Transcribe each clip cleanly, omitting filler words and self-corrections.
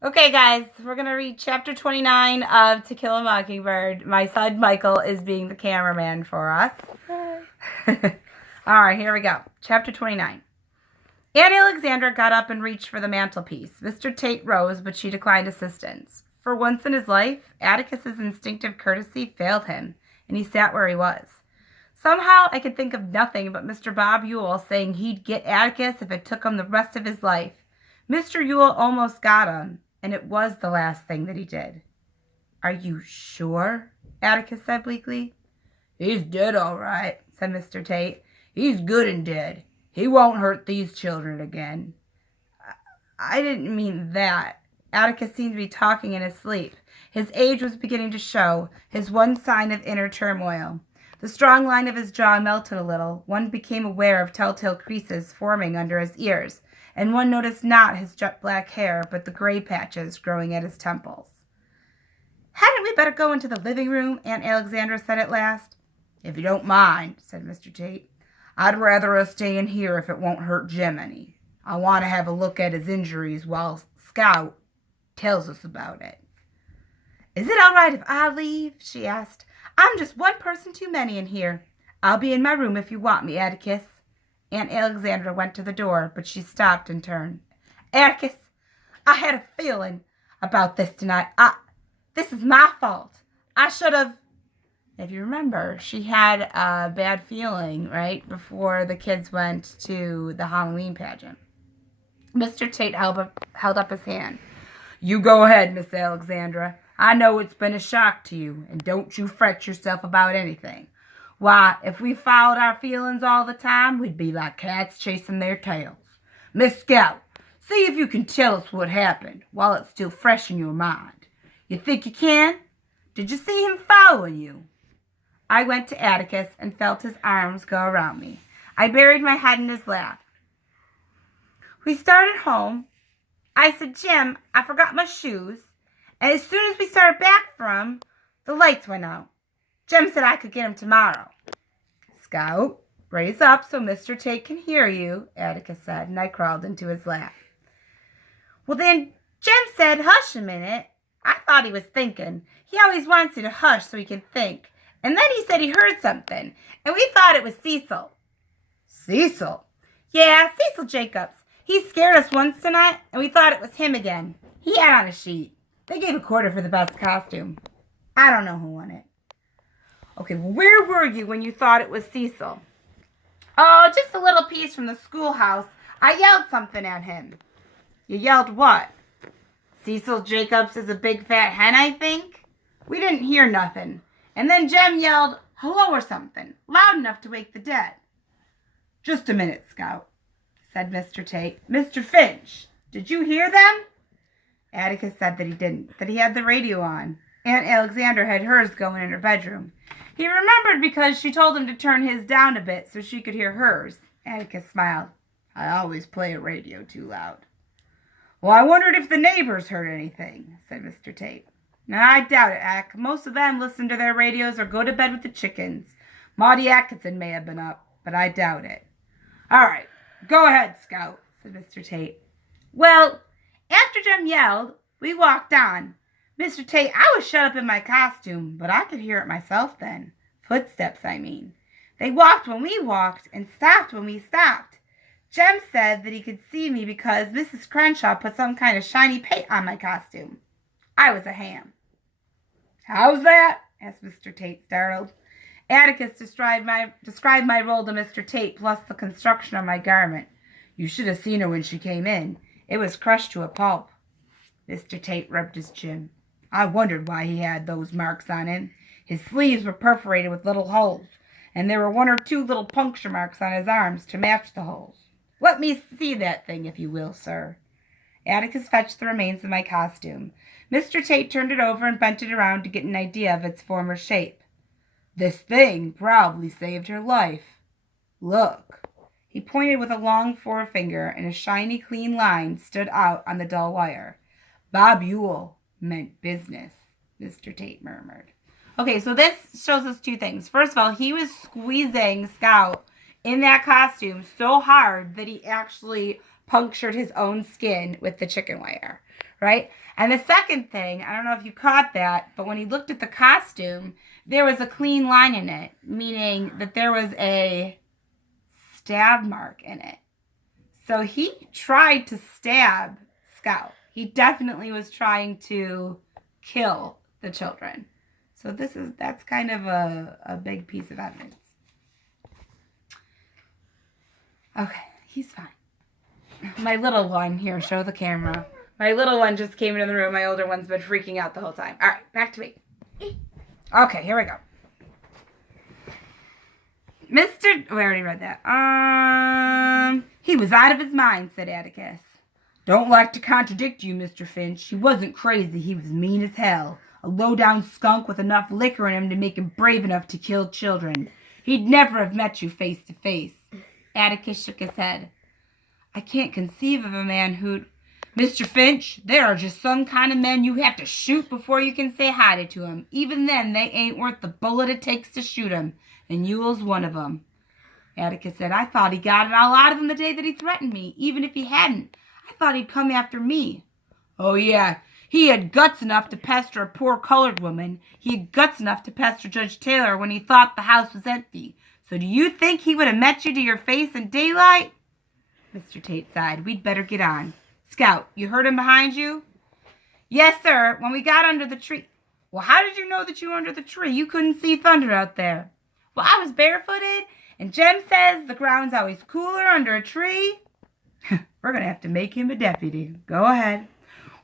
Okay, guys, we're going to read chapter 29 of To Kill a Mockingbird. My son Michael is being the cameraman for us. All right, here we go. Chapter 29. Aunt Alexandra got up and reached for the mantelpiece. Mr. Tate rose, but she declined assistance. For once in his life, Atticus's instinctive courtesy failed him, and he sat where he was. Somehow, I could think of nothing but Mr. Bob Ewell saying he'd get Atticus if it took him the rest of his life. Mr. Ewell almost got him, and it was the last thing that he did. "Are you sure?" Atticus said bleakly. "He's dead, all right," said Mr. Tate. "He's good and dead. He won't hurt these children again." I didn't mean that. Atticus seemed to be talking in his sleep. His age was beginning to show, his one sign of inner turmoil. The strong line of his jaw melted a little. One became aware of telltale creases forming under his ears, and one noticed not his jet black hair, but the gray patches growing at his temples. "Hadn't we better go into the living room?" Aunt Alexandra said at last. "If you don't mind," said Mr. Tate. "I'd rather us stay in here if it won't hurt Jim any. I want to have a look at his injuries while Scout tells us about it." "Is it all right if I leave?" she asked. "I'm just one person too many in here. I'll be in my room if you want me, Atticus." Aunt Alexandra went to the door, but she stopped and turned. "Atticus, I had a feeling about this tonight. This is my fault. I should have..." If you remember, she had a bad feeling, right, before the kids went to the Halloween pageant. Mr. Tate held up his hand. "You go ahead, Miss Alexandra. I know it's been a shock to you, and don't you fret yourself about anything. Why, if we followed our feelings all the time, we'd be like cats chasing their tails. Miss Scout, see if you can tell us what happened while it's still fresh in your mind. You think you can? Did you see him following you?" I went to Atticus and felt his arms go around me. I buried my head in his lap. We started home. I said, "Jim, I forgot my shoes." And as soon as we started back for him, the lights went out. Jim said I could get him tomorrow. "Scout, raise up so Mr. Tate can hear you," Atticus said, and I crawled into his lap. "Well, then Jim said, 'Hush a minute.' I thought he was thinking. He always wants you to hush so he can think. And then he said he heard something, and we thought it was Cecil." "Cecil?" "Yeah, Cecil Jacobs. He scared us once tonight, and we thought it was him again. He had on a sheet. They gave a quarter for the best costume. I don't know who won it." "Okay, well, where were you when you thought it was Cecil?" "Oh, just a little piece from the schoolhouse. I yelled something at him." "You yelled what?" "Cecil Jacobs is a big fat hen, I think." We didn't hear nothing. And then Jem yelled, "Hello," or something, loud enough to wake the dead. "Just a minute, Scout," said Mr. Tate. "Mr. Finch, did you hear them?" Atticus said that he didn't, that he had the radio on. Aunt Alexandra had hers going in her bedroom. He remembered because she told him to turn his down a bit so she could hear hers. Atticus smiled. "I always play a radio too loud." "Well, I wondered if the neighbors heard anything," said Mr. Tate. "No, I doubt it, Ack. Most of them listen to their radios or go to bed with the chickens. Maudie Atkinson may have been up, but I doubt it." "All right, go ahead, Scout," said Mr. Tate. "Well, after Jem yelled, we walked on. Mr. Tate, I was shut up in my costume, but I could hear it myself then. Footsteps, I mean. They walked when we walked and stopped when we stopped. Jem said that he could see me because Mrs. Crenshaw put some kind of shiny paint on my costume. I was a ham." "How's that?" asked Mr. Tate, startled. Atticus described my role to Mr. Tate, plus the construction of my garment. "You should have seen her when she came in. It was crushed to a pulp." Mr. Tate rubbed his chin. "I wondered why he had those marks on him. His sleeves were perforated with little holes, and there were one or two little puncture marks on his arms to match the holes. Let me see that thing, if you will, sir." Atticus fetched the remains of my costume. Mr. Tate turned it over and bent it around to get an idea of its former shape. "This thing probably saved her life. Look." He pointed with a long forefinger, and a shiny, clean line stood out on the dull wire. "Bob Ewell meant business," Mr. Tate murmured. Okay, so this shows us two things. First of all, he was squeezing Scout in that costume so hard that he actually punctured his own skin with the chicken wire. right? And the second thing, I don't know if you caught that, but when he looked at the costume, there was a clean line in it, meaning that there was a stab mark in it. So he tried to stab Scout. He definitely was trying to kill the children. So that's kind of a big piece of evidence. Okay, he's fine. My little one, here, show the camera. My little one just came into the room. My older one's been freaking out the whole time. All right, back to me. Okay, here we go. I already read that. He was out of his mind, said Atticus. Don't like to contradict you, Mr. Finch. He wasn't crazy. He was mean as hell. A low-down skunk with enough liquor in him to make him brave enough to kill children. He'd never have met you face to face. Atticus shook his head. I can't conceive of a man who'd... Mr. Finch, there are just some kind of men you have to shoot before you can say hi to them. Even then, they ain't worth the bullet it takes to shoot 'em. And Ewell's one of 'em. Atticus said, I thought he got it all out of him the day that he threatened me. Even if he hadn't, I thought he'd come after me. Oh, yeah. He had guts enough to pester a poor colored woman. He had guts enough to pester Judge Taylor when he thought the house was empty. So do you think he would have met you to your face in daylight? Mr. Tate sighed. We'd better get on. Scout, you heard him behind you? Yes, sir, when we got under the tree. Well, how did you know that you were under the tree? You couldn't see thunder out there. Well, I was barefooted, and Jem says the ground's always cooler under a tree. We're going to have to make him a deputy. Go ahead.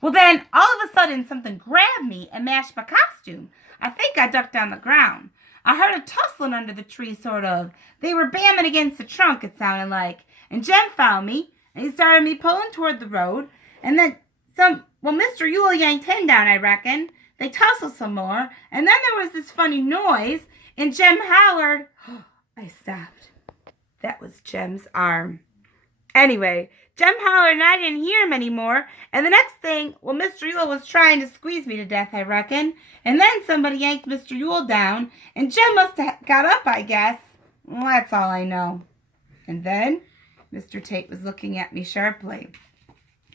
Well, then, all of a sudden, something grabbed me and mashed my costume. I think I ducked down the ground. I heard a tussling under the tree, sort of. They were bamming against the trunk, it sounded like. And Jem found me, and he started me pulling toward the road. And then Mr. Ewell yanked him down, I reckon. They tussled some more, and then there was this funny noise, and Jem hollered. I stopped. That was Jem's arm. Anyway, Jem hollered, and I didn't hear him anymore. And the next thing, Mr. Ewell was trying to squeeze me to death, I reckon. And then somebody yanked Mr. Ewell down, and Jem must have got up, I guess. Well, that's all I know. And then Mr. Tate was looking at me sharply.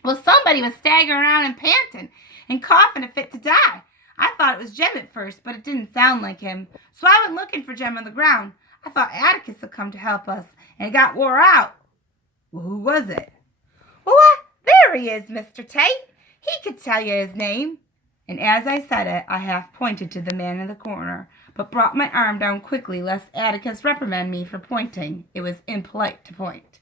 Well, somebody was staggering around and panting and coughing a fit to die. I thought it was Jem at first, but it didn't sound like him. So I went looking for Jem on the ground. I thought Atticus had come to help us, and it got wore out. Well, who was it? Well, there he is, Mr. Tate. He could tell you his name. And as I said it, I half pointed to the man in the corner, but brought my arm down quickly lest Atticus reprimand me for pointing. It was impolite to point.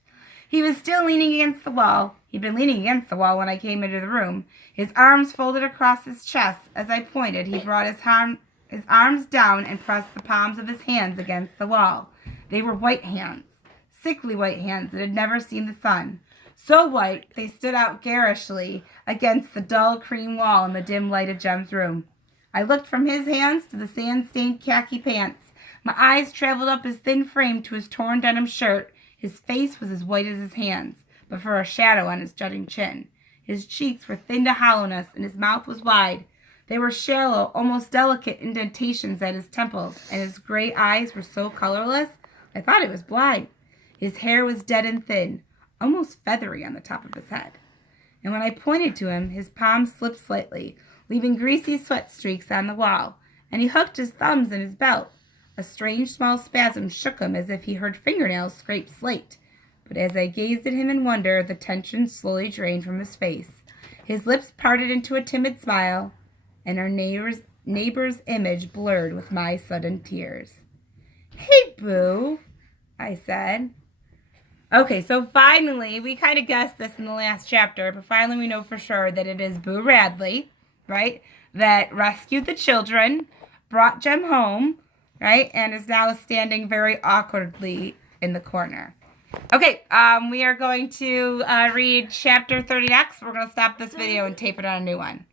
He was still leaning against the wall. He'd been leaning against the wall when I came into the room, his arms folded across his chest. As I pointed, he brought his arms down and pressed the palms of his hands against the wall. They were white hands, sickly white hands that had never seen the sun. So white, they stood out garishly against the dull cream wall in the dim light of Jem's room. I looked from his hands to the sand-stained khaki pants. My eyes traveled up his thin frame to his torn denim shirt. His face was as white as his hands, but for a shadow on his jutting chin. His cheeks were thin to hollowness, and his mouth was wide. They were shallow, almost delicate indentations at his temples, and his gray eyes were so colorless, I thought he was blind. His hair was dead and thin, almost feathery on the top of his head. And when I pointed to him, his palms slipped slightly, leaving greasy sweat streaks on the wall, and he hooked his thumbs in his belt. A strange small spasm shook him as if he heard fingernails scrape slate. But as I gazed at him in wonder, the tension slowly drained from his face. His lips parted into a timid smile, and our neighbor's image blurred with my sudden tears. Hey, Boo, I said. Okay, so finally, we kind of guessed this in the last chapter, but finally we know for sure that it is Boo Radley, right, that rescued the children, brought Jem home, right, and is now standing very awkwardly in the corner. Okay, we are going to read chapter 30 next. We're going to stop this video and tape it on a new one.